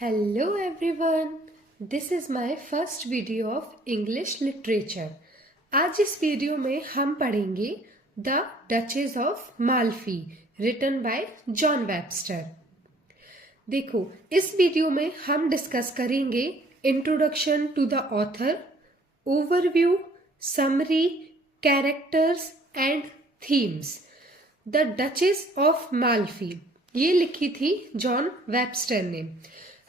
Hello everyone, this is my first video of English literature. आज इस video में हम पढ़ेंगे the Duchess of Malfi written by John Webster. देखो, इस वीडियो में हम डिस्कस करेंगे introduction to the author, overview, summary, characters and themes. The Duchess of Malfi ये लिखी थी जॉन वेबस्टर ने।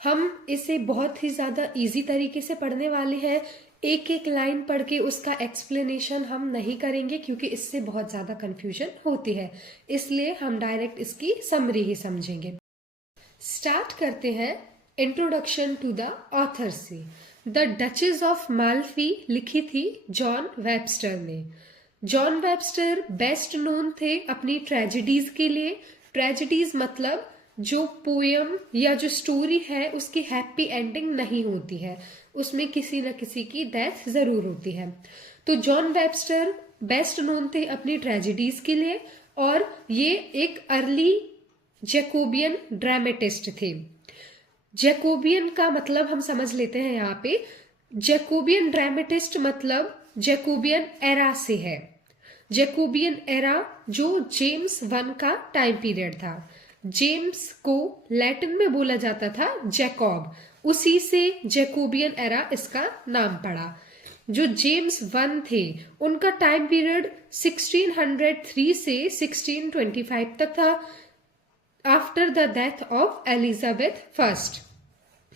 हम इसे बहुत ही ज्यादा इजी तरीके से पढ़ने वाले हैं। एक एक लाइन पढ़ के उसका एक्सप्लेनेशन हम नहीं करेंगे क्योंकि इससे बहुत ज्यादा कंफ्यूजन होती है, इसलिए हम डायरेक्ट इसकी समरी ही समझेंगे। स्टार्ट करते हैं इंट्रोडक्शन टू द ऑथर से। द डचेस ऑफ माल्फी लिखी थी जॉन वेबस्टर ने। जॉन वेबस्टर बेस्ट नोन थे अपनी ट्रेजेडीज के लिए। ट्रेजेडीज मतलब जो पोयम या जो स्टोरी है उसकी हैप्पी एंडिंग नहीं होती है, उसमें किसी न किसी की डेथ जरूर होती है। तो जॉन वेबस्टर बेस्ट नोन थे अपनी ट्रेजेडीज के लिए और ये एक अर्ली जैकोबियन ड्रामेटिस्ट थे। जैकोबियन का मतलब हम समझ लेते हैं यहाँ पे। जैकोबियन ड्रामेटिस्ट मतलब जैकोबियन एरा से है। जैकोबियन एरा जो जेम्स वन का टाइम पीरियड था। जेम्स को लैटिन में बोला जाता था जैकॉब, उसी से जैकोबियन एरा इसका नाम पड़ा। जो जेम्स वन थे उनका टाइम पीरियड 1603 से 1625 तक था, after the death of Elizabeth first.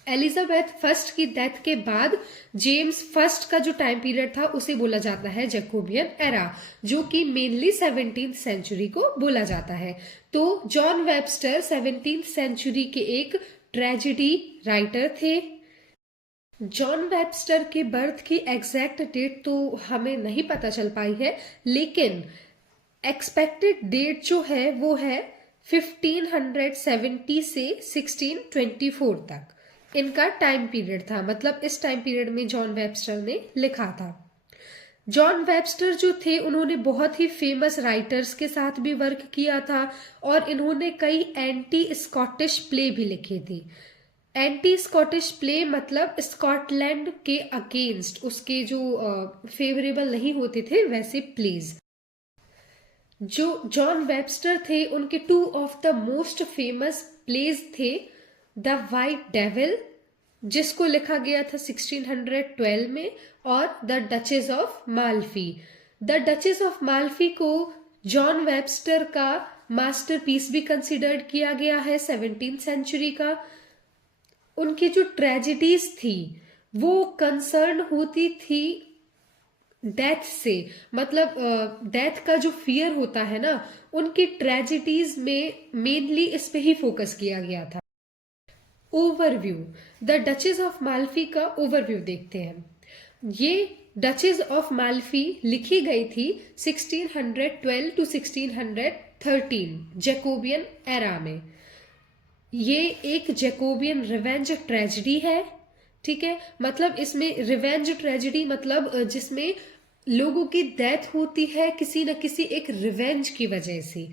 Elizabeth first की डेथ के बाद जेम्स फर्स्ट का जो टाइम पीरियड था उसे बोला जाता है जैकोबियन एरा, जो कि मेनली 17th सेंचुरी को बोला जाता है। तो जॉन वेबस्टर 17th सेंचुरी के एक ट्रेजेडी राइटर थे। जॉन वेबस्टर के बर्थ की एग्जैक्ट डेट तो हमें नहीं पता चल पाई है, लेकिन एक्सपेक्टेड डेट जो है वो है 1570 से 1624 तक इनका टाइम पीरियड था। मतलब इस टाइम पीरियड में जॉन वेबस्टर ने लिखा था। जॉन वेबस्टर जो थे उन्होंने बहुत ही फेमस राइटर्स के साथ भी वर्क किया था और इन्होंने कई एंटी स्कॉटिश प्ले भी लिखे थे। एंटी स्कॉटिश प्ले मतलब स्कॉटलैंड के अगेंस्ट, उसके जो फेवरेबल नहीं होते थे वैसे प्लेज। जो जॉन वेबस्टर थे उनके two of the most famous plays थे द वाइट डेविल, जिसको लिखा गया था 1612 में, और the Duchess of Malfi. The Duchess of Malfi को जॉन वेबस्टर का मास्टरपीस भी कंसिडर्ड किया गया है 17th सेंचुरी का। उनकी जो ट्रेजेडीज थी वो कंसर्न होती थी डेथ से, मतलब डेथ का जो फियर होता है ना, उनकी ट्रेजेडीज में मेनली इस पे ही फोकस किया गया था। Overview, the Duchess of Malfi का ओवरव्यू देखते हैं। ये डचेस ऑफ माल्फी लिखी गई थी 1612 टू 1613 जैकोबियन एरा में। ये एक जैकोबियन रिवेंज ट्रेजेडी है, ठीक है। मतलब इसमें रिवेंज ट्रेजेडी मतलब जिसमें लोगों की डेथ होती है किसी न किसी एक रिवेंज की वजह से।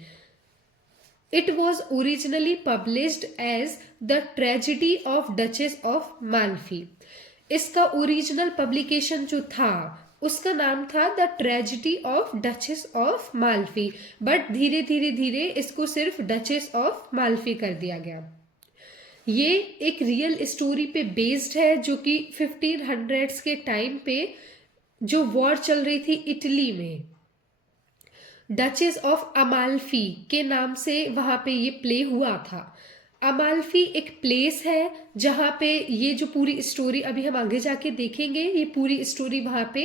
It was originally published as The Tragedy of Duchess of Malfi. इसका ओरिजिनल पब्लिकेशन जो था उसका नाम था the tragedy of duchess of Malfi, but धीरे धीरे धीरे इसको सिर्फ डचेस ऑफ माल्फी कर दिया गया। ये एक रियल स्टोरी पे बेस्ड है जो कि 1500s के टाइम पे जो वॉर चल रही थी इटली में, डचेस ऑफ अमाल्फी के नाम से वहां पे ये प्ले हुआ था। अमाल्फी एक प्लेस है जहां पे ये जो पूरी स्टोरी अभी हम आगे जाके देखेंगे, ये पूरी स्टोरी वहां पे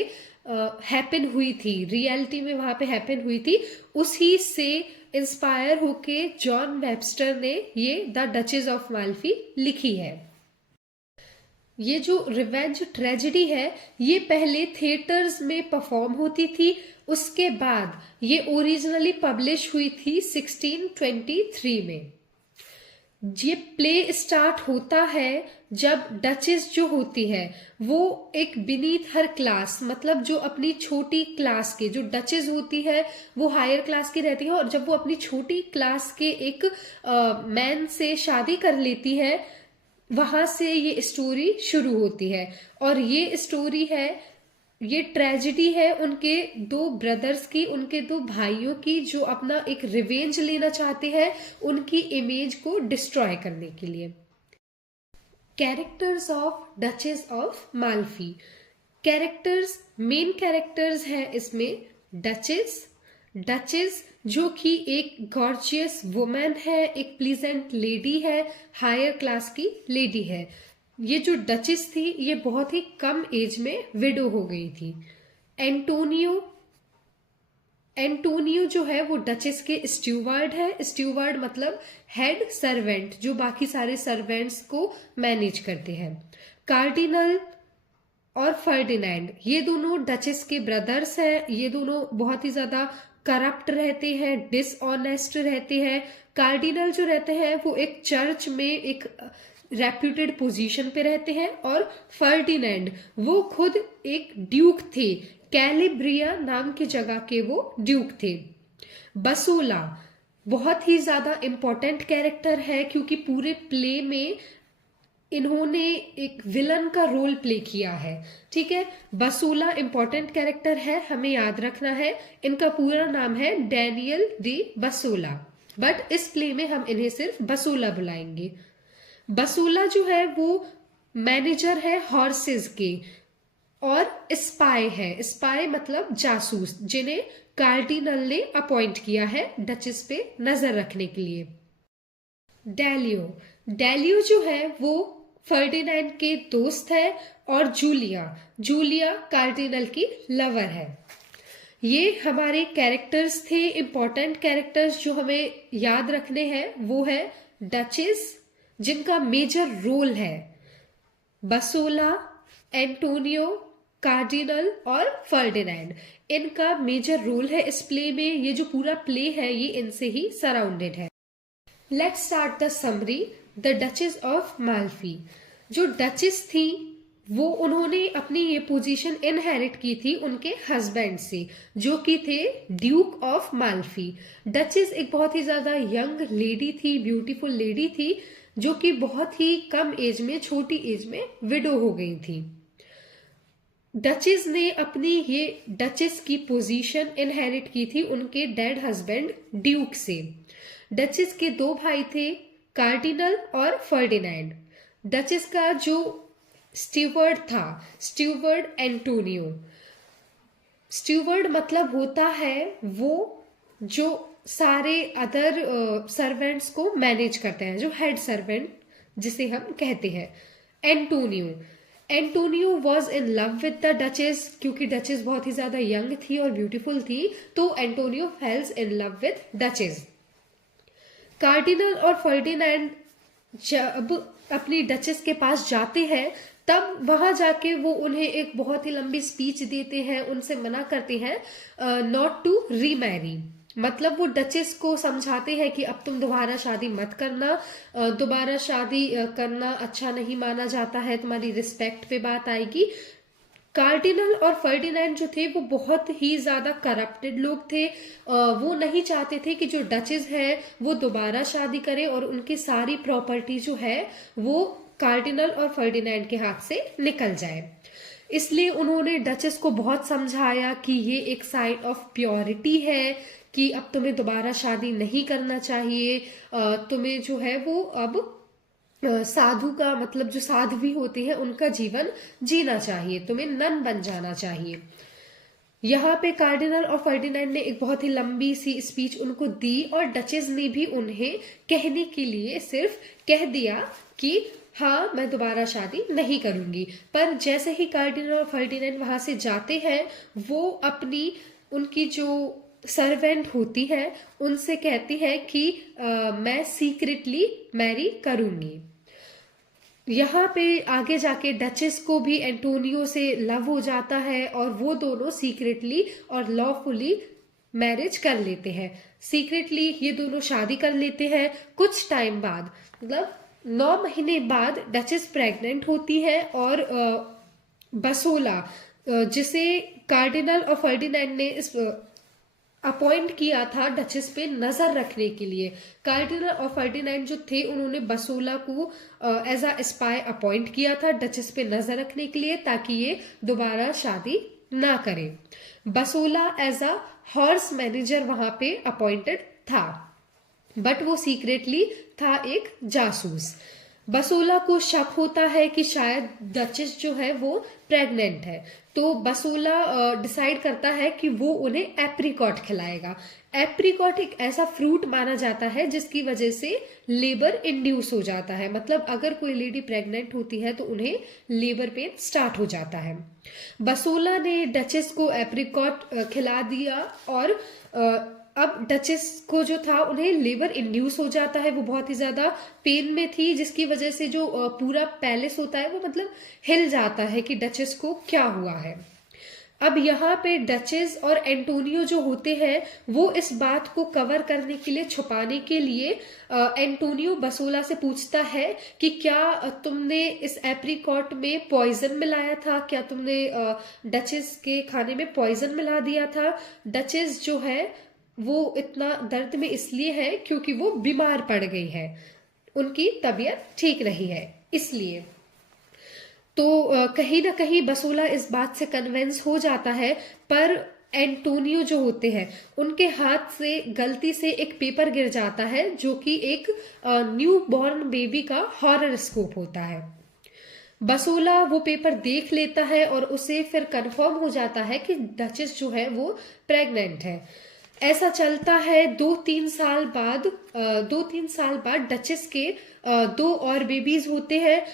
हैपन हुई थी, रियलिटी में वहां पे हैपन हुई थी। उसी से इंस्पायर होके जॉन वेबस्टर ने ये द डचेस ऑफ माल्फी लिखी है। ये जो रिवेंज ट्रेजेडी है ये पहले थिएटर्स में परफॉर्म होती थी, उसके बाद ये ओरिजिनली पब्लिश हुई थी 1623 में। ये प्ले स्टार्ट होता है जब डचेस जो होती है वो एक बीनीथ हर क्लास, मतलब जो अपनी छोटी क्लास के, जो डचेस होती है वो हायर क्लास की रहती है, और जब वो अपनी छोटी क्लास के एक मैन से शादी कर लेती है वहां से ये स्टोरी शुरू होती है और ये स्टोरी है, ये ट्रेजेडी है उनके दो ब्रदर्स की, उनके दो भाइयों की, जो अपना एक रिवेंज लेना चाहते हैं उनकी इमेज को डिस्ट्रॉय करने के लिए। Characters of duchess of Malfi. Characters, main characters है इसमें डचेस। डचेस जो कि एक गॉर्जियस वुमेन है, एक प्लीजेंट लेडी है, हायर क्लास की लेडी है। ये जो डचेस थी ये बहुत ही कम एज में विडो हो गई थी। एंटोनियो, एंटोनियो जो है वो डचेस के स्ट्यूवर्ड है। स्ट्यूवर्ड मतलब हेड सर्वेंट, जो बाकी सारे सर्वेंट्स को मैनेज करते हैं। कार्डिनल और फर्डिनैंड, ये दोनों डचेस के ब्रदर्स हैं। ये दोनों बहुत ही ज्यादा करप्ट रहते हैं, डिसऑनेस्ट रहते हैं। कार्डिनल जो रहते हैं वो एक चर्च में एक रेप्यूटेड पोजीशन पे रहते हैं, और फर्डिनैंड वो खुद एक ड्यूक थे, कैलिब्रिया नाम की जगह के वो ड्यूक थे। बसोला बहुत ही ज्यादा इंपॉर्टेंट कैरेक्टर है क्योंकि पूरे प्ले में इन्होंने एक विलन का रोल प्ले किया है। ठीक है, बसोला इंपॉर्टेंट कैरेक्टर है, हमें याद रखना है। इनका पूरा नाम है डैनियल डी बसोला, बट इस प्ले में हम इन्हें सिर्फ बसोला बुलाएंगे। बसोला जो है वो मैनेजर है हॉर्सेस के, और स्पाई है। स्पाई मतलब जासूस, जिन्हें कार्डिनल ने अपॉइंट किया है डचेस पे नजर रखने के लिए। डेलियो, डेलियो जो है वो फर्डिनैंड के दोस्त है, और जूलिया, जूलिया कार्डिनल की लवर है। ये हमारे कैरेक्टर्स थे, इंपॉर्टेंट कैरेक्टर्स जो हमें याद रखने हैं। वो है डचेस जिनका मेजर रोल है, बसोला, एंटोनियो, कार्डिनल और फर्डिनैंड, इनका मेजर रोल है इस प्ले में। ये जो पूरा प्ले है ये इनसे ही सराउंडेड है। Let's start the summary. The Duchess of Malfi. जो डचेस थी वो उन्होंने अपनी ये पोजीशन इनहेरिट की थी उनके हस्बैंड से, जो कि थे ड्यूक ऑफ माल्फी। डचेस एक बहुत ही ज्यादा यंग लेडी थी, ब्यूटीफुल लेडी थी, जो कि बहुत ही कम एज में, छोटी एज में विडो हो गई थी। डचेस ने अपनी ये डचेस की पोजीशन इनहेरिट की थी उनके डेड हस्बैंड ड्यूक से। डचेस के दो भाई थे, कार्डिनल और फर्डिनैंड। डचेस का जो स्टीवर्ड था, स्टीवर्ड एंटोनियो। स्टीवर्ड मतलब होता है वो जो सारे अदर सर्वेंट्स को मैनेज करते हैं, जो हेड सर्वेंट जिसे हम कहते हैं। Antonio, Antonio was in love with the duchess, क्योंकि डचेस बहुत ही ज्यादा यंग थी और ब्यूटीफुल थी, तो Antonio fails in love with duchess. Cardinal और फर्डिनैंड जब अपनी डचेस के पास जाते हैं तब वहां जाके वो उन्हें एक बहुत ही लंबी स्पीच देते हैं, उनसे मना करते हैं नॉट टू रीमैरी। मतलब वो डचेस को समझाते हैं कि अब तुम दोबारा शादी मत करना, दोबारा शादी करना अच्छा नहीं माना जाता है, तुम्हारी रिस्पेक्ट पे बात आएगी। कार्डिनल और फर्डिनैंड जो थे वो बहुत ही ज्यादा करप्टेड लोग थे। वो नहीं चाहते थे कि जो डचेस है वो दोबारा शादी करे और उनकी सारी प्रॉपर्टी जो है वो कार्डिनल और फर्डिनैंड के हाथ से निकल जाए। इसलिए उन्होंने डचेस को बहुत समझाया कि ये एक साइन ऑफ प्योरिटी है कि अब तुम्हें दोबारा शादी नहीं करना चाहिए, तुम्हें जो है वो अब साधु का मतलब जो साध्वी होती है उनका जीवन जीना चाहिए, तुम्हें नन बन जाना चाहिए। यहाँ पे कार्डिनल और फर्डिनैंड ने एक बहुत ही लंबी सी स्पीच उनको दी, और डचेस ने भी उन्हें कहने के लिए सिर्फ कह दिया कि हाँ मैं दोबारा शादी नहीं करूंगी। पर जैसे ही कार्डिनल और फर्डिनैंड वहां से जाते हैं वो अपनी उनकी जो सर्वेंट होती है उनसे कहती है कि मैं सीक्रेटली मैरी करूंगी। यहाँ पे आगे जाके डचेस को भी एंटोनियो से लव हो जाता है और वो दोनों सीक्रेटली और लॉफुली मैरिज कर लेते हैं। सीक्रेटली ये दोनों शादी कर लेते हैं। कुछ टाइम बाद, मतलब 9 महीने बाद डचेस प्रेग्नेंट होती है, और बसोला जिसे कार्डिनल और फर्डिनैंड ने इस अपॉइंट किया था डचेस पे नजर रखने के लिए। कार्डिनल और फर्डिनेंड जो थे उन्होंने बसोला को एज अ स्पाई अपॉइंट किया था डचेस पे नजर रखने के लिए, ताकि ये दोबारा शादी ना करे। बसोला एज अ हॉर्स मैनेजर वहां पे अपॉइंटेड था, बट वो सीक्रेटली था एक जासूस। बसोला को शक होता है कि शायद डचेस जो है वो प्रेग्नेंट है, तो बसोला डिसाइड करता है कि वो उन्हें एप्रिकॉट खिलाएगा। एप्रिकॉट एक ऐसा फ्रूट माना जाता है जिसकी वजह से लेबर इंड्यूस हो जाता है, मतलब अगर कोई लेडी प्रेग्नेंट होती है तो उन्हें लेबर पेन स्टार्ट हो जाता है। बसोला ने डचेस को एप्रिकॉट खिला दिया और अब डचेस को जो था उन्हें लेबर इंड्यूस हो जाता है। वो बहुत ही ज्यादा पेन में थी, जिसकी वजह से जो पूरा पैलेस होता है वो मतलब हिल जाता है कि डचेस को क्या हुआ है। अब यहाँ पे डचेस और एंटोनियो जो होते हैं वो इस बात को कवर करने के लिए, छुपाने के लिए, एंटोनियो बसोला से पूछता है कि क्या तुमने इस एप्रिकॉट में पॉइजन मिलाया था, क्या तुमने डचेस के खाने में पॉइजन मिला दिया था। डचेस जो है वो इतना दर्द में इसलिए है क्योंकि वो बीमार पड़ गई है, उनकी तबीयत ठीक नहीं है इसलिए। तो कहीं ना कहीं बसोला इस बात से कन्विंस हो जाता है, पर एंटोनियो जो होते हैं उनके हाथ से गलती से एक पेपर गिर जाता है जो कि एक न्यू बॉर्न बेबी का हॉरोस्कोप होता है। बसोला वो पेपर देख लेता है और उसे फिर कंफर्म हो जाता है कि डचेस जो है वो प्रेग्नेंट है। ऐसा चलता है 2-3 साल बाद, 2-3 साल बाद डचेस के 2 और बेबीज होते हैं।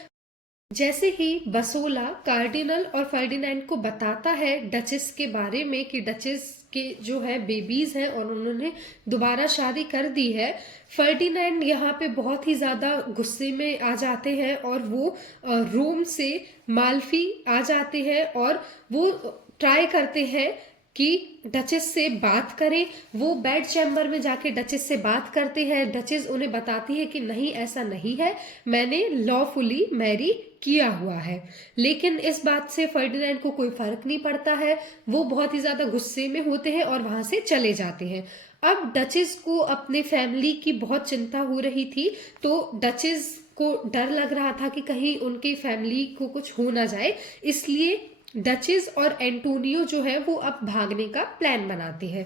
जैसे ही बसोला कार्डिनल और फर्डिनेंड को बताता है डचेस के बारे में कि डचेस के जो है बेबीज हैं और उन्होंने दोबारा शादी कर दी है, फर्डिनेंड यहाँ पे बहुत ही ज्यादा गुस्से में आ जाते हैं और वो रोम से माल्फी आ जाते हैं और वो ट्राई करते हैं कि डचेस से बात करें। वो बेड चैम्बर में जाके डचेस से बात करते हैं। डचेस उन्हें बताती है कि नहीं, ऐसा नहीं है, मैंने लॉफुली मैरी किया हुआ है। लेकिन इस बात से फर्डिनेंड को कोई फर्क नहीं पड़ता है, वो बहुत ही ज्यादा गुस्से में होते हैं और वहां से चले जाते हैं। अब डचेस को अपने फैमिली की बहुत चिंता हो रही थी, तो डचेस को डर लग रहा था कि कहीं उनकी फैमिली को कुछ हो ना जाए, इसलिए डचेस और एंटोनियो जो है वो अब भागने का प्लान बनाते हैं।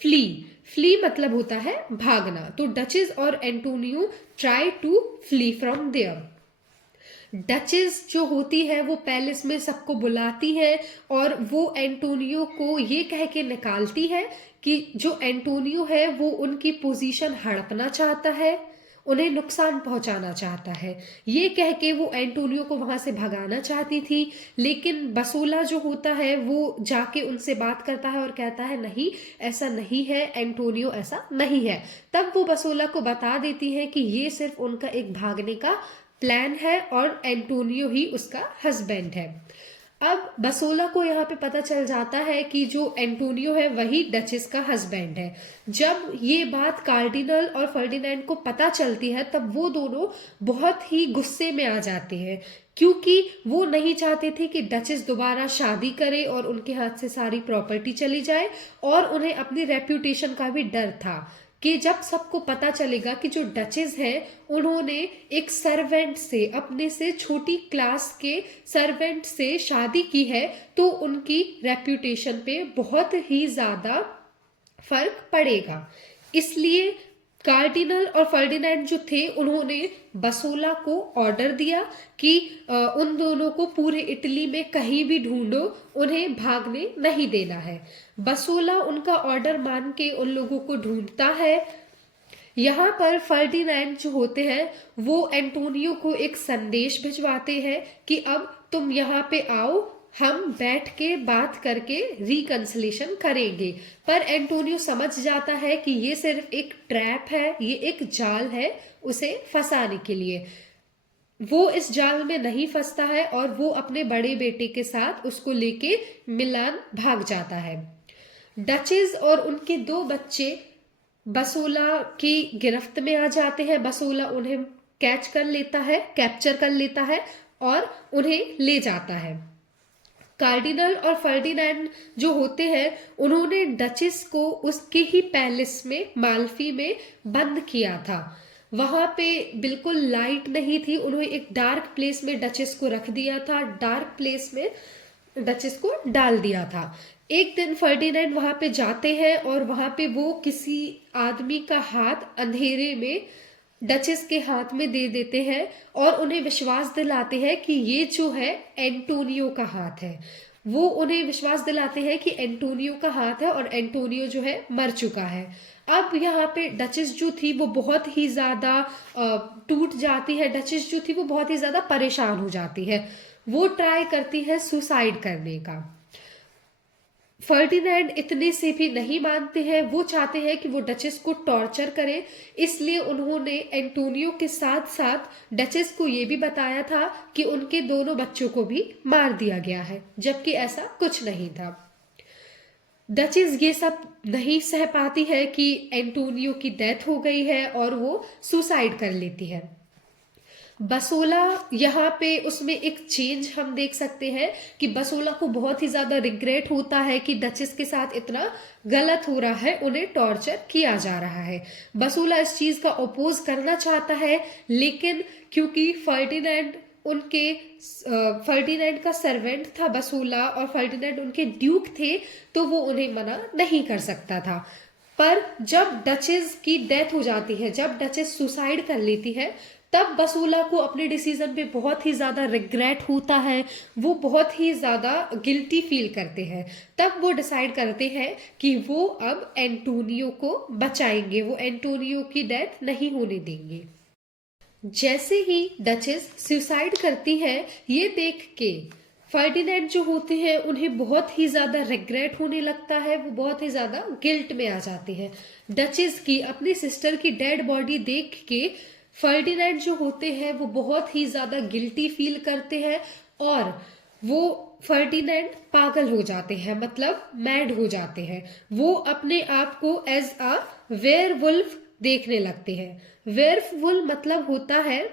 फ्ली, फ्ली मतलब होता है भागना, तो डचेस और Antonio try to flee from there. Duchess जो होती है वो पैलेस में सबको बुलाती है और वो एंटोनियो को ये कह के निकालती है कि जो एंटोनियो है वो उनकी पोजीशन हड़पना चाहता है, उन्हें नुकसान पहुंचाना चाहता है। ये कह के वो एंटोनियो को वहां से भगाना चाहती थी, लेकिन बसोला जो होता है वो जाके उनसे बात करता है और कहता है नहीं, ऐसा नहीं है एंटोनियो, ऐसा नहीं है। तब वो बसोला को बता देती है कि ये सिर्फ उनका एक भागने का प्लान है और एंटोनियो ही उसका हस्बैंड है। अब बसोला को यहाँ पे पता चल जाता है कि जो एंटोनियो है वही डचेस का हस्बैंड है। जब ये बात कार्डिनल और फर्डिनेंड को पता चलती है तब वो दोनों बहुत ही गुस्से में आ जाते हैं, क्योंकि वो नहीं चाहते थे कि डचेस दोबारा शादी करे और उनके हाथ से सारी प्रॉपर्टी चली जाए, और उन्हें अपनी रेप्यूटेशन का भी डर था कि जब सबको पता चलेगा कि जो डचेस हैं उन्होंने एक सर्वेंट से, अपने से छोटी क्लास के सर्वेंट से शादी की है, तो उनकी रेप्यूटेशन पे बहुत ही ज्यादा फर्क पड़ेगा। इसलिए कार्डिनल और फर्डिनेंड जो थे उन्होंने बसोला को ऑर्डर दिया कि उन दोनों को पूरे इटली में कहीं भी ढूंढो, उन्हें भागने नहीं देना है। बसोला उनका ऑर्डर मान के उन लोगों को ढूंढता है। यहाँ पर फर्डिनेंड जो होते हैं वो एंटोनियो को एक संदेश भिजवाते हैं कि अब तुम यहाँ पे आओ, हम बैठ के बात करके रिकंसिलेशन करेंगे। पर एंटोनियो समझ जाता है कि ये सिर्फ एक ट्रैप है, ये एक जाल है उसे फंसाने के लिए। वो इस जाल में नहीं फंसता है और वो अपने बड़े बेटे के साथ उसको लेके मिलान भाग जाता है। डचेस और उनके 2 बच्चे बसोला की गिरफ्त में आ जाते हैं। बसोला उन्हें कैप्चर कर लेता है और उन्हें ले जाता है। कार्डिनल और फर्डिनैंड जो होते हैं उन्होंने डचेस को उसके ही पैलेस में माल्फी में बंद किया था। वहां पे बिल्कुल लाइट नहीं थी, उन्होंने एक डार्क प्लेस में डचेस को रख दिया था, डार्क प्लेस में डचेस को डाल दिया था। एक दिन फर्डिनैंड वहां पे जाते हैं और वहां पे वो किसी आदमी का हाथ अंधेरे में डचेस के हाथ में दे देते हैं और उन्हें विश्वास दिलाते हैं कि ये जो है एंटोनियो का हाथ है। वो उन्हें विश्वास दिलाते हैं कि एंटोनियो का हाथ है और एंटोनियो जो है मर चुका है। अब यहाँ पे डचेस जो थी वो बहुत ही ज्यादा टूट जाती है, डचेस जो थी वो बहुत ही ज्यादा परेशान हो जाती है, वो ट्राई करती है सुसाइड करने का। फर्डिनैंड इतने से भी नहीं मानते हैं, वो चाहते हैं कि वो डचेस को टॉर्चर करें, इसलिए उन्होंने एंटोनियो के साथ साथ डचेस को ये भी बताया था कि उनके दोनों बच्चों को भी मार दिया गया है, जबकि ऐसा कुछ नहीं था। डचेस ये सब नहीं सह पाती है कि एंटोनियो की डेथ हो गई है और वो सुसाइड कर लेती है। बसोला यहाँ पे उसमें एक चेंज हम देख सकते हैं कि बसोला को बहुत ही ज्यादा रिग्रेट होता है कि डचेस के साथ इतना गलत हो रहा है, उन्हें टॉर्चर किया जा रहा है। बसोला इस चीज का अपोज करना चाहता है, लेकिन क्योंकि फर्डिनैंड का सर्वेंट था बसोला और फर्डिनैंड उनके ड्यूक थे, तो वो उन्हें मना नहीं कर सकता था। पर जब डचेस की डेथ हो जाती है, जब डचेस सुसाइड कर लेती है, तब बसोला को अपने डिसीजन पे बहुत ही ज्यादा रिग्रेट होता है, वो बहुत ही ज्यादा गिल्टी फील करते हैं। तब वो डिसाइड करते हैं कि वो अब एंटोनियो को बचाएंगे, वो एंटोनियो की डेथ नहीं होने देंगे। जैसे ही डचेस सुसाइड करती है, ये देख के फर्डिनैंड जो होते हैं उन्हें बहुत ही ज्यादा रिग्रेट होने लगता है, वो बहुत ही ज्यादा गिल्ट में आ जाते हैं। डचेस की अपनी सिस्टर की डेड बॉडी देख के फर्डिनैंड जो होते हैं वो बहुत ही ज्यादा गिल्टी फील करते हैं और वो फर्डिनैंड पागल हो जाते हैं, मतलब मैड हो जाते हैं। वो अपने आप को एज अ वेयरवुल्फ देखने लगते हैं। वेयरवुल्फ मतलब होता है,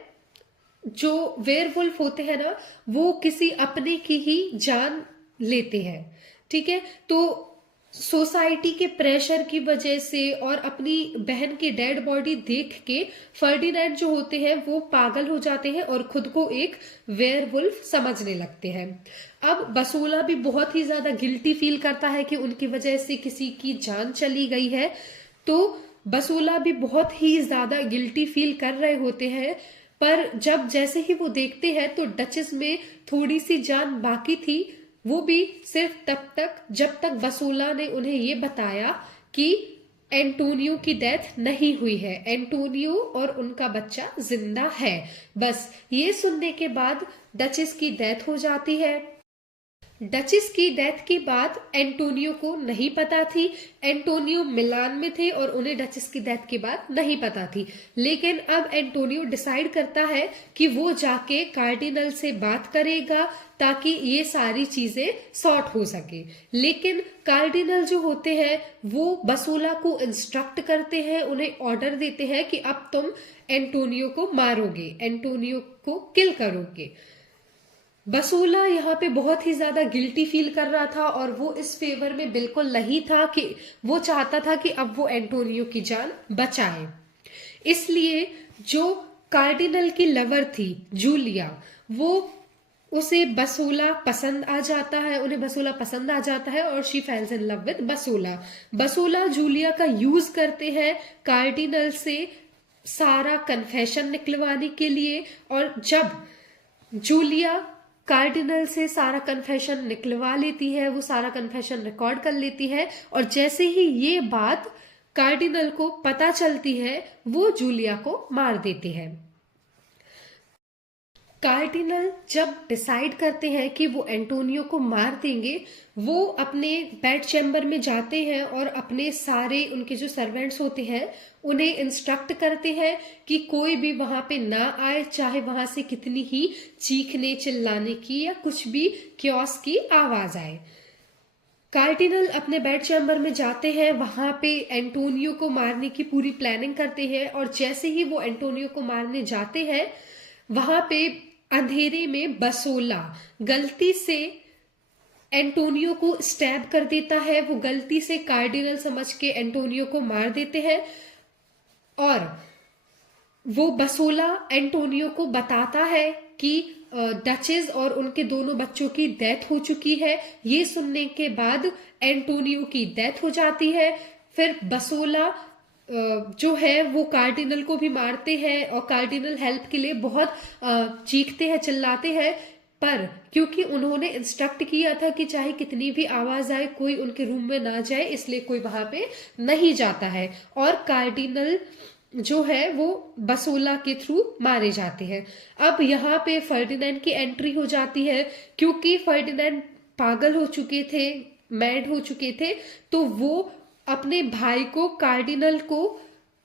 जो वेयरवुल्फ होते हैं ना, वो किसी अपने की ही जान लेते हैं। ठीक है, तो सोसाइटी के प्रेशर की वजह से और अपनी बहन की डेड बॉडी देख के फर्डिनैंड जो होते हैं वो पागल हो जाते हैं और खुद को एक वेयरवुल्फ समझने लगते हैं। अब बसोला भी बहुत ही ज्यादा गिल्टी फील करता है कि उनकी वजह से किसी की जान चली गई है, तो बसोला भी बहुत ही ज्यादा गिल्टी फील कर रहे होते हैं। पर जब जैसे ही वो देखते हैं तो डचेस में थोड़ी सी जान बाकी थी, वो भी सिर्फ तब तक जब तक बसोला ने उन्हें ये बताया कि एंटोनियो की डेथ नहीं हुई है, एंटोनियो और उनका बच्चा जिंदा है। बस ये सुनने के बाद डचेस की डेथ हो जाती है। डचेस की डेथ के बाद एंटोनियो को नहीं पता थी, एंटोनियो मिलान में थे और उन्हें डचेस की डेथ के बाद नहीं पता थी। लेकिन अब एंटोनियो डिसाइड करता है कि वो जाके कार्डिनल से बात करेगा ताकि ये सारी चीजें सॉर्ट हो सके। लेकिन कार्डिनल जो होते हैं वो बसोला को इंस्ट्रक्ट करते हैं, उन्हें ऑर्डर देते हैं कि अब तुम एंटोनियो को मारोगे, एंटोनियो को किल करोगे। बसोला यहाँ पे बहुत ही ज्यादा गिल्टी फील कर रहा था और वो इस फेवर में बिल्कुल नहीं था, कि वो चाहता था कि अब वो एंटोनियो की जान बचाए। इसलिए जो कार्डिनल की लवर थी जूलिया, वो उसे बसोला पसंद आ जाता है, उन्हें बसोला पसंद आ जाता है और she falls in love with Basola. Basola Julia का यूज करते हैं कार्डिनल से सारा कन्फेशन निकलवाने के लिए, और जब जूलिया कार्डिनल से सारा कन्फेशन निकलवा लेती है, वो सारा कन्फेशन रिकॉर्ड कर लेती है, और जैसे ही ये बात कार्डिनल को पता चलती है वो जूलिया को मार देते हैं। कार्डिनल जब डिसाइड करते हैं कि वो एंटोनियो को मार देंगे, वो अपने बेड चैम्बर में जाते हैं और अपने सारे उनके जो सर्वेंट्स होते हैं उन्हें इंस्ट्रक्ट करते हैं कि कोई भी वहां पे ना आए, चाहे वहां से कितनी ही चीखने चिल्लाने की या कुछ भी क्योस की आवाज आए। कार्डिनल अपने बेड चैम्बर में जाते हैं, वहां पे एंटोनियो को मारने की पूरी प्लानिंग करते हैं, और जैसे ही वो एंटोनियो को मारने जाते हैं वहां पे अंधेरे में बसोला गलती से एंटोनियो को स्टैब कर देता है, वो गलती से कार्डिनल समझ के एंटोनियो को मार देते हैं और वो बसोला एंटोनियो को बताता है कि डचेस और उनके दोनों बच्चों की डेथ हो चुकी है। ये सुनने के बाद एंटोनियो की डेथ हो जाती है। फिर बसोला जो है वो कार्डिनल को भी मारते हैं और कार्डिनल हेल्प के लिए बहुत चीखते हैं, चिल्लाते हैं, पर क्योंकि उन्होंने इंस्ट्रक्ट किया था कि चाहे कितनी भी आवाज आए कोई उनके रूम में ना जाए, इसलिए कोई वहां पे नहीं जाता है और कार्डिनल जो है वो बसोला के थ्रू मारे जाते हैं। अब यहाँ पे फर्डिनेंड की एंट्री हो जाती है, क्योंकि फर्डिनेंड पागल हो चुके थे, मैड हो चुके थे, तो वो अपने भाई को, कार्डिनल को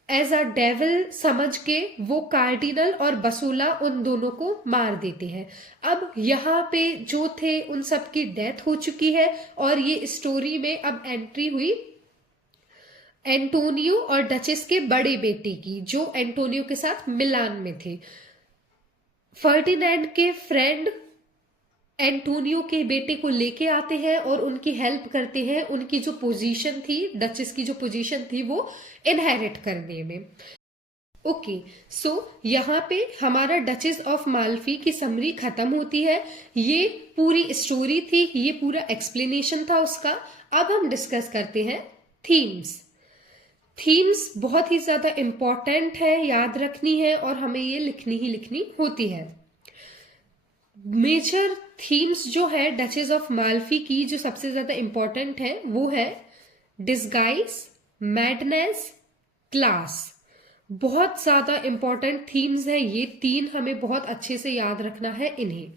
एज अ डेविल समझ के वो कार्डिनल और बसोला उन दोनों को मार देते हैं। अब यहाँ पे जो थे उन सब की डेथ हो चुकी है और ये स्टोरी में अब एंट्री हुई एंटोनियो और डचेस के बड़े बेटे की, जो एंटोनियो के साथ मिलान में थे। फर्डिनेंड के फ्रेंड एंटोनियो के बेटे को लेके आते हैं और उनकी हेल्प करते हैं, उनकी जो पोजीशन थी, डचेस की जो पोजीशन थी, वो इनहेरिट करने में। ओके, सो यहाँ पे हमारा डचेस ऑफ माल्फी की समरी खत्म होती है। ये पूरी स्टोरी थी, ये पूरा एक्सप्लेनेशन था उसका। अब हम डिस्कस करते हैं थीम्स। थीम्स बहुत ही ज्यादा इंपॉर्टेंट है, याद रखनी है और हमें ये लिखनी ही लिखनी होती है। मेजर थीम्स जो है डचेस ऑफ माल्फी की, जो सबसे ज्यादा इंपॉर्टेंट है, वो है डिस्गाइज, मैडनेस, क्लास। बहुत ज्यादा इंपॉर्टेंट थीम्स है ये तीन, हमें बहुत अच्छे से याद रखना है इन्हें।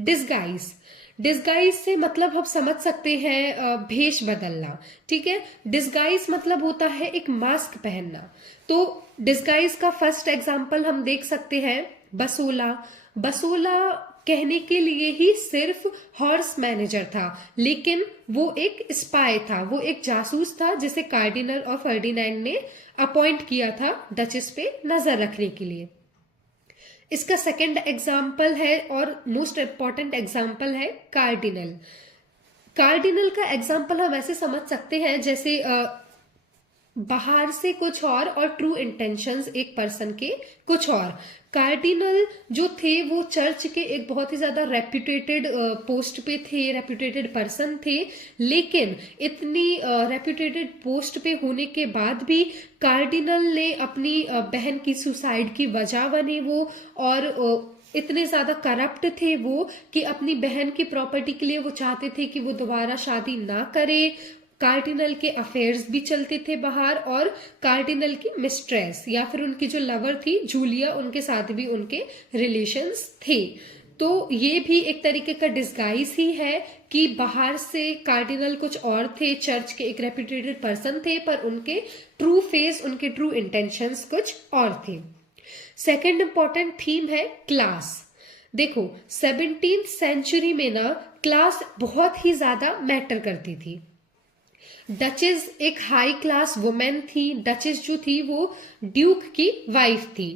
डिस्गाइज, डिस्गाइज से मतलब हम समझ सकते हैं भेष बदलना, ठीक है। डिस्गाइज मतलब होता है एक मास्क पहनना। तो डिस्गाइज का फर्स्ट एग्जांपल हम देख सकते हैं बसोला। बसोला कहने के लिए ही सिर्फ हॉर्स मैनेजर था, लेकिन वो एक स्पाई था, वो एक जासूस था जिसे कार्डिनल और फर्डिनेंड ने अपॉइंट किया था डचेस पे नजर रखने के लिए। इसका सेकंड एग्जाम्पल है और मोस्ट इंपॉर्टेंट एग्जाम्पल है कार्डिनल। कार्डिनल का एग्जाम्पल हम ऐसे समझ सकते हैं जैसे बाहर से कुछ और ट्रू इंटेंशंस एक पर्सन के कुछ और। कार्डिनल जो थे वो चर्च के एक बहुत ही ज्यादा रेप्यूटेटेड पोस्ट पे थे, रेप्यूटेटेड पर्सन थे, लेकिन इतनी रेप्यूटेटेड पोस्ट पे होने के बाद भी कार्डिनल ने अपनी बहन की सुसाइड की वजह बने वो, और इतने ज्यादा करप्ट थे वो कि अपनी बहन की प्रॉपर्टी के लिए वो चाहते थे कि वो दोबारा शादी ना करे। कार्डिनल के अफेयर्स भी चलते थे बाहर, और कार्डिनल की मिस्ट्रेस या फिर उनकी जो लवर थी जूलिया, उनके साथ भी उनके रिलेशंस थे। तो ये भी एक तरीके का डिस्गाइज ही है कि बाहर से कार्डिनल कुछ और थे, चर्च के एक रेप्यूटेटेड पर्सन थे, पर उनके ट्रू फेस, उनके ट्रू इंटेंशंस कुछ और थे। सेकेंड इंपॉर्टेंट थीम है क्लास। देखो 17th सेंचुरी में ना क्लास बहुत ही ज्यादा मैटर करती थी। डचेस एक हाई क्लास वुमेन थी। डचेस जो थी वो ड्यूक की वाइफ थी,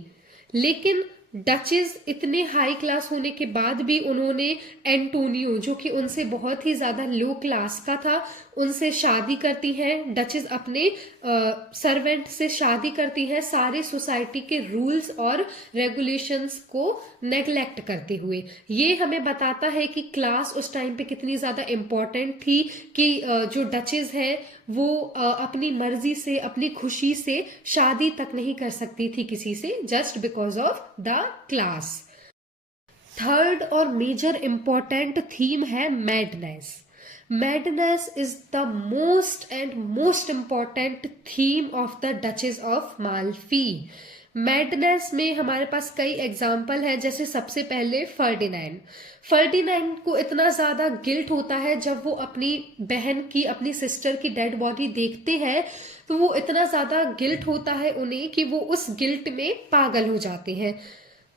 लेकिन डचेस इतने हाई क्लास होने के बाद भी उन्होंने एंटोनियो, जो कि उनसे बहुत ही ज्यादा लो क्लास का था, उनसे शादी करती हैं। डचेस अपने सर्वेंट से शादी करती हैं, सारे सोसाइटी के रूल्स और रेगुलेशंस को नेग्लेक्ट करते हुए। ये हमें बताता है कि क्लास उस टाइम पे कितनी ज्यादा इम्पोर्टेंट थी, कि जो डचेस है वो अपनी मर्जी से, अपनी खुशी से शादी तक नहीं कर सकती थी किसी से, just because of the class. Third और मेजर इंपॉर्टेंट थीम है madness. Madness is the most and most important theme of the Duchess of Malfi. Madness में हमारे पास कई एग्जाम्पल है, जैसे सबसे पहले फर्डिनेंड। फर्डिनेंड को इतना ज्यादा गिल्ट होता है जब वो अपनी बहन की, अपनी सिस्टर की डेड बॉडी देखते हैं, तो वो इतना ज्यादा गिल्ट होता है उन्हें कि वो उस गिल्ट में पागल हो जाते हैं।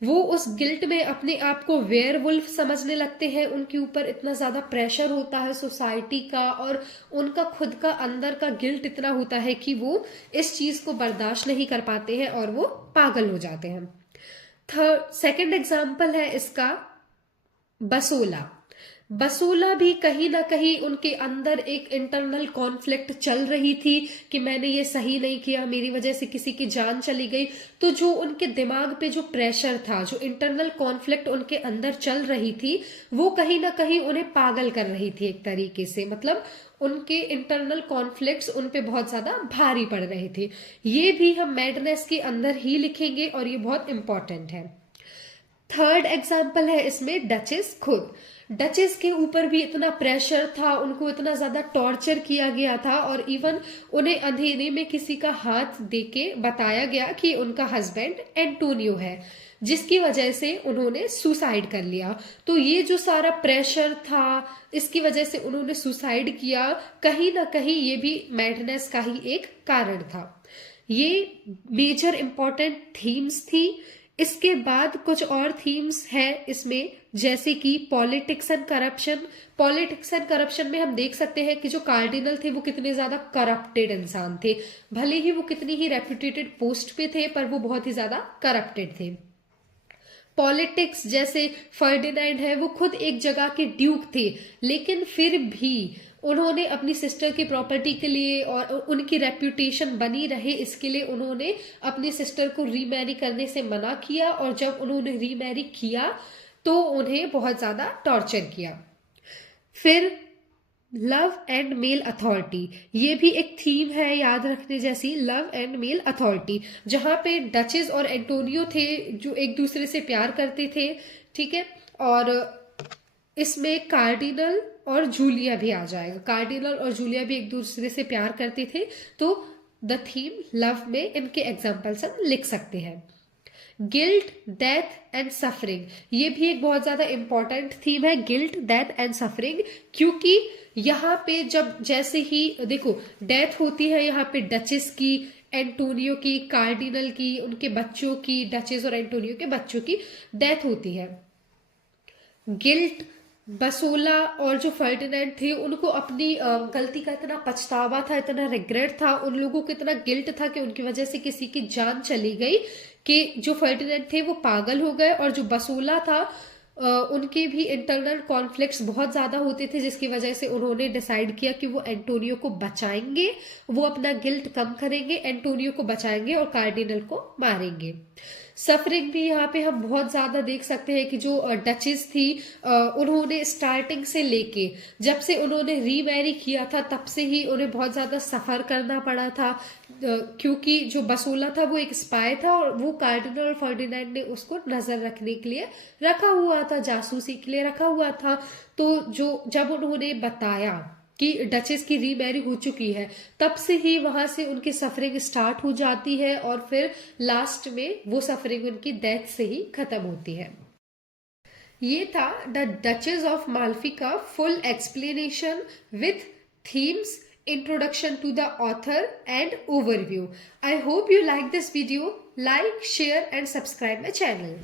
वो उस गिल्ट में अपने आप को वेयरवुल्फ समझने लगते हैं। उनके ऊपर इतना ज्यादा प्रेशर होता है सोसाइटी का, और उनका खुद का अंदर का गिल्ट इतना होता है कि वो इस चीज को बर्दाश्त नहीं कर पाते हैं और वो पागल हो जाते हैं। सेकंड एग्जाम्पल है इसका बसोला। बसोला भी कहीं ना कहीं उनके अंदर एक इंटरनल कॉन्फ्लिक्ट चल रही थी कि मैंने ये सही नहीं किया, मेरी वजह से किसी की जान चली गई। तो जो उनके दिमाग पे जो प्रेशर था, जो इंटरनल कॉन्फ्लिक्ट उनके अंदर चल रही थी, वो कहीं ना कहीं उन्हें पागल कर रही थी एक तरीके से। मतलब उनके इंटरनल कॉन्फ्लिक्ट्स उन पे बहुत ज्यादा भारी पड़ रहे थे। ये भी हम मैडनेस के अंदर ही लिखेंगे और ये बहुत इंपॉर्टेंट है। थर्ड एग्जाम्पल है इसमें डचेस खुद। डचेस के ऊपर भी इतना प्रेशर था, उनको इतना ज्यादा टॉर्चर किया गया था और इवन उन्हें अंधेरे में किसी का हाथ देके बताया गया कि उनका हस्बैंड एंटोनियो है, जिसकी वजह से उन्होंने सुसाइड कर लिया। तो ये जो सारा प्रेशर था, इसकी वजह से उन्होंने सुसाइड किया। कहीं ना कहीं ये भी मैडनेस का ही एक कारण था। ये मेजर इंपॉर्टेंट थीम्स थी। इसके बाद कुछ और थीम्स हैं इसमें, जैसे कि politics and corruption. Politics and corruption में हम देख सकते हैं कि जो कार्डिनल थे वो कितने ज्यादा करप्टेड इंसान थे। भले ही वो कितनी ही रेप्यूटेटेड पोस्ट पे थे, पर वो बहुत ही ज्यादा करप्टेड थे। पॉलिटिक्स, जैसे फर्डिनेंड है, वो खुद एक जगह के ड्यूक थे, लेकिन फिर भी उन्होंने अपनी सिस्टर की प्रॉपर्टी के लिए और उनकी रेप्यूटेशन बनी रहे इसके लिए उन्होंने अपनी सिस्टर को रीमैरी करने से मना किया। और जब उन्होंने रीमैरी किया तो उन्हें बहुत ज्यादा टॉर्चर किया। फिर लव एंड मेल अथॉरिटी, ये भी एक थीम है याद रखने जैसी, लव एंड मेल अथॉरिटी, जहां पे डचेस और एंटोनियो थे जो एक दूसरे से प्यार करते थे, ठीक है। और इसमें कार्डिनल और जूलिया भी आ जाएगा। कार्डिनल और जूलिया भी एक दूसरे से प्यार करते थे। तो द थीम लव में इनके एग्जाम्पल्स हम लिख सकते हैं। गिल्ट, डेथ एंड सफरिंग, ये भी एक बहुत ज्यादा इंपॉर्टेंट थीम है, गिल्ट, डेथ एंड सफरिंग। क्योंकि यहाँ पे जब जैसे ही देखो डेथ होती है यहाँ पे डचेस की, एंटोनियो की, कार्डिनल की, उनके बच्चों की, डचेस और एंटोनियो के बच्चों की डेथ होती है। गिल्ट, बसोला और जो फर्डिनेंड थे उनको अपनी गलती का इतना पछतावा था, इतना रिग्रेट था, उन लोगों को इतना गिल्ट था कि उनकी वजह से किसी की जान चली गई कि जो फर्डिनेंड थे वो पागल हो गए। और जो बसोला था उनके भी इंटरनल कॉन्फ्लिक्ट्स बहुत ज्यादा होते थे, जिसकी वजह से उन्होंने डिसाइड किया कि वो एंटोनियो को बचाएंगे, वो अपना गिल्ट कम करेंगे, एंटोनियो को बचाएंगे और कार्डिनल को मारेंगे। सफरिंग भी यहाँ पे हम बहुत ज्यादा देख सकते हैं कि जो डचेस थी उन्होंने स्टार्टिंग से लेके जब से उन्होंने रीमैरी किया था तब से ही उन्हें बहुत ज्यादा सफर करना पड़ा था, क्योंकि जो बसोला था वो एक स्पाई था और वो कार्डिनल और फर्डिनेंड ने उसको नजर रखने के लिए रखा हुआ था, जासूसी के लिए रखा हुआ था। तो जो जब उन्होंने बताया कि डचेस की रीमैरी हो चुकी है, तब से ही वहां से उनकी सफरिंग स्टार्ट हो जाती है और फिर लास्ट में वो सफरिंग उनकी डेथ से ही खत्म होती है। ये था द डचेस ऑफ माल्फी का full explanation with themes, introduction to the author and overview. I hope you like this video. Like, share and subscribe my channel.